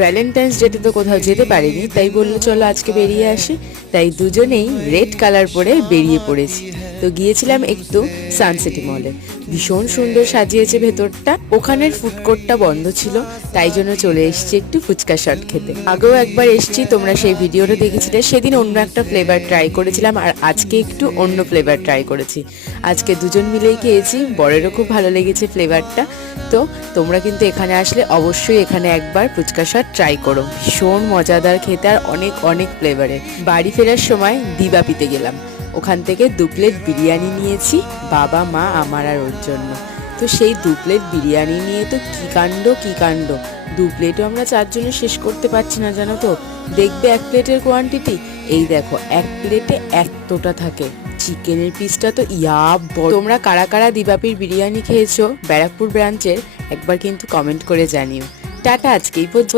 Valentine's ডেতে তো কোথাও যেতে পারিনি, তাই বললো চলো আজকে বেরিয়ে আসি। তাই দুজনেই রেড কালার পরে বেরিয়ে পড়েছি। তো গিয়েছিলাম একটু সানসিটি মলে, ভীষণ সুন্দর সাজিয়েছে ভেতরটা। ওখানের ফুড কোর্টটা বন্ধ ছিল, তাই জন্য চলে এসেছি একটু ফুচকা শট খেতে। আগেও একবার এসেছি, তোমরা সেই ভিডিওটা দেখেছিলে। সেদিন অন্য একটা ফ্লেভার ট্রাই করেছিলাম, আর আজকে একটু অন্য ফ্লেভার ট্রাই করেছি। আজকে দুজন মিলেই খেয়েছি, বরেরও খুব ভালো লেগেছে ফ্লেভারটা। তো তোমরা কিন্তু এখানে আসলে অবশ্যই এখানে একবার ফুচকা শট ট্রাই করো, ভীষণ মজাদার খেতে আর অনেক অনেক ফ্লেভারের। বাড়ি ফেরার সময় দিবাপিতে গেলাম, ওখান থেকে 2 প্লেট বিরিয়ানি নিয়েছি, বাবা মা আমার আর ওর জন্য। তো সেই 2 প্লেট বিরিয়ানি নিয়ে তো কি কাণ্ড 2 প্লেটও আমরা 4 জনে শেষ করতে পারছি না, জানো তো। দেখবে 1 প্লেটের কোয়ান্টিটি, এই দেখো 1 প্লেটে এতটা থাকে। চিকেনের পিসটা তো বড়। তোমরা কারা কারা দিবাপির বিরিয়ানি খেয়েছো ব্যারাকপুর ব্রাঞ্চের, একবার কিন্তু কমেন্ট করে জানিও। টাটা, আজকেই পর্যন্ত।